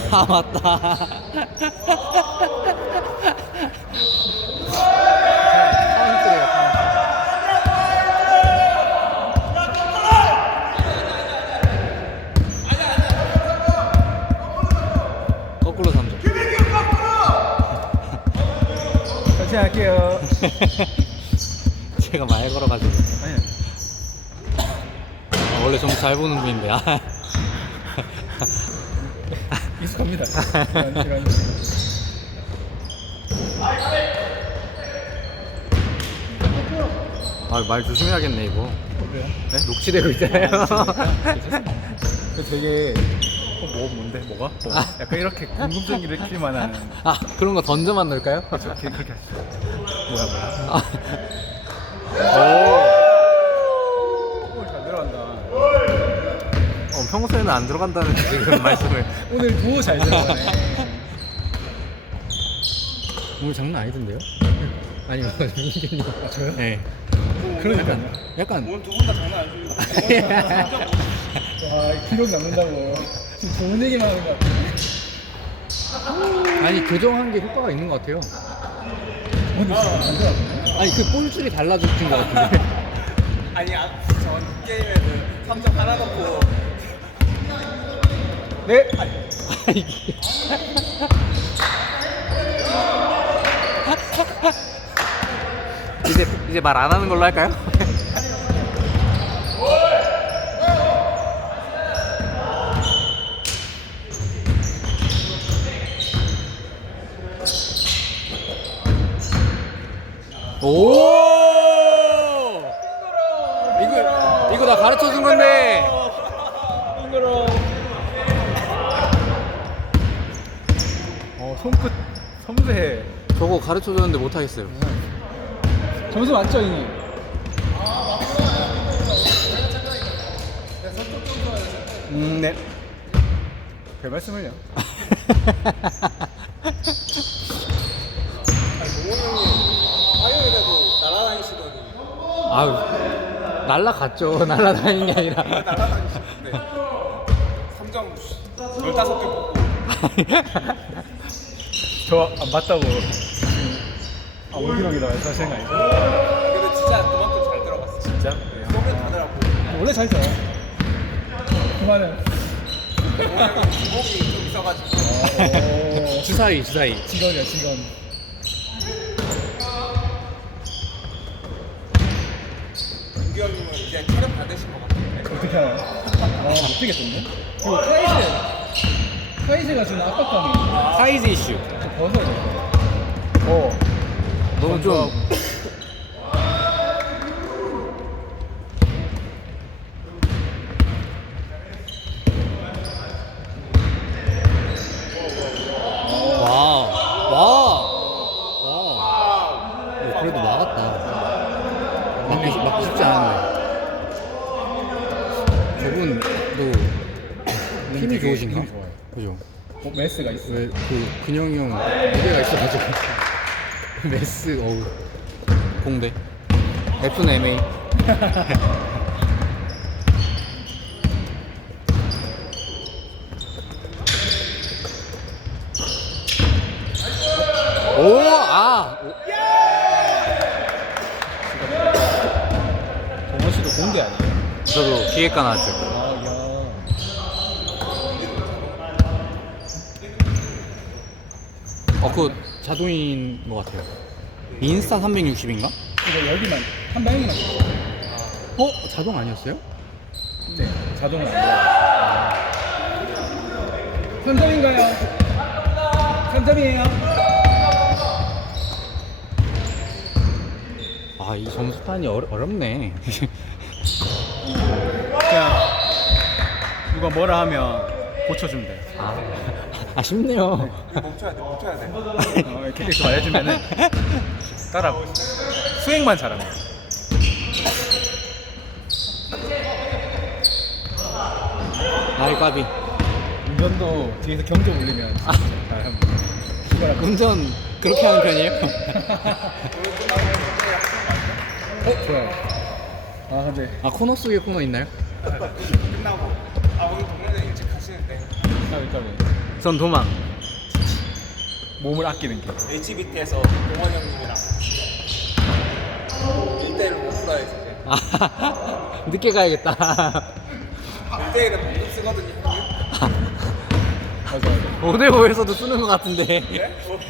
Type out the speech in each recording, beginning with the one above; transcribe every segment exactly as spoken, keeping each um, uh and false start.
아 맞다. 카운트래요 카운트. 거꾸로 삼 점. 천천히 할게요. 제가 말 걸어가지고. 아니 아, 원래 좀 잘 보는 분인데. 아. 익숙합니다. 시간, 시간. 아, 말 조심해야겠네 이거. 그래요? 네? 녹취되고 있잖아요. 그 되게 어, 뭐 뭔데 뭐가? 뭐. 아. 약간 이렇게 궁금증 일으킬 만한 아 그런 거 던져만 넣을까요? 그렇게 그렇게 하시죠. 뭐야 뭐야? 아. 오, 잘 들어간다. 어, 평소에는 안 들어간다는 지금 말씀을. 오늘 두호 잘 들어가네. 오늘 장난 아니던데요? 아니요, 민규님. 아 저요? 네. 그러니까요. 약간. 오늘 두 분 다 장난 아니죠? 와 기록 남는다고 지금 좋은 얘기만 하는 것 같아. 아니 교정한 게 효과가 있는 것 같아요. 어, 근데 진짜 안 들어가네. 아니 그 볼줄이 달라졌던 것 같은데. 아니 아, 전 게임에는 삼 점 하나 넣고 네. 아니, 이제 이제 말 안 하는 걸로 할까요? 오! 이거 이거 나 가르쳐 준 건데. 징그러. 어 손끝 섬세해. 저거 가르쳐 줬는데 못 하겠어요. 점수 맞죠 이니? 음 네. 별 말씀을요. 화요일에도 날아다니시더니 아유, 날라갔죠. 날라다니는 게 아니라. 날아다니시는데 삼 점 열다섯 개 먹고 저 안 봤다고. 아 올기록이라 말씀하시는 거 아니죠? 근데 진짜 그만큼 잘 들어갔어. 진짜? 소면 다더라고. 원래 잘 써요. 그만은. 오늘 기복이 좀 있어가지고 오. 주사위, 주사위. 직원이야 직원. 은규 형님은 이제 촬영 다 되신 것 같은데. 어떻게 하나요? 아못 뛰겠던데? 그리고 카이세 카이세가 주는 압박감이 사이즈 이슈. 좀 벗어야 돼. 어. 너무 좀. 와, 와, 와. 어, 그래도 막았다. 막기, 막기 쉽지 않은데. 저분도 힘이 좋으신가? 힘이 좋아요. 그죠? 뭐 메스가 있어. 왜 그 근영이 형 무게가 있어가지고. 메스, 어우. 공대. F는 엠에이. 오, 아. 동원 씨도 공대 아니에요? 저도 기획과 나왔죠. 아 야. 어, 그거 자동인 것 같아요. 인스타 삼백육십인가? 이거 여기만 한 방향만. 어? 자동 아니었어요? 네. 자동은 안 돼요. 삼 점인가요? 삼 점이에요. 아, 이 점수판이 어려, 어렵네. 그냥 누가 뭐라 하면 고쳐주면 돼. 아, 아쉽네요. 이거 멈춰야 돼, 멈춰야 돼. 어, 이렇게 이렇게 말해주면은 따라 수행만 잘하면 돼. 아이, 까비. 운전도 뒤에서 경적 울리면 아. 잘하면 돼. 이거랑 운전 그렇게 하는 편이에요? 어? 좋아요. 아 근데 아, 코너 속에 코너 있나요? 끝나고 아 오늘 동네는 일찍 가시는데 까비 까비. 전 도망. 몸을 아끼는 게. 에이치비티에서 동원 형님이랑 일 대일로 못 풀어야지 이제. 아, 늦게 가야겠다. 일 대일은 못 쓰거든요. 맞아 맞아. 오 대 오에서도 쓰는 것 같은데. 그래? 어.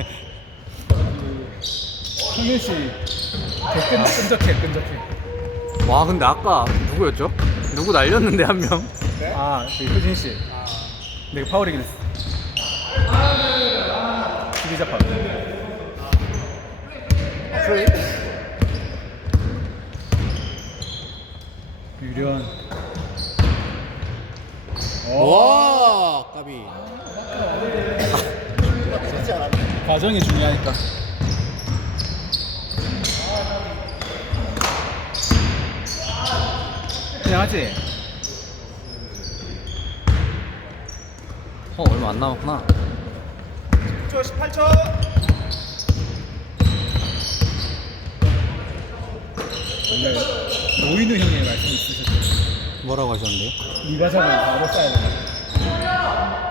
성현 씨 끈, 끈적해 끈적해. 와, 근데 아까 누구였죠? 누구 날렸는데 한 명? 네? 아, 그 효진 씨. 아, 내가 파울이긴 했어. 수비자 파울. 그래? 유련. 와, 까비. 진짜 않았네. 과정이 중요하니까. 그냥 하지. 어, 얼마 안 남았구나. 초 십팔 초. 원래 노인우 형의 말씀 있으셨죠. 뭐라고 하셨는데요? 이 과정은 바로 써야 된다.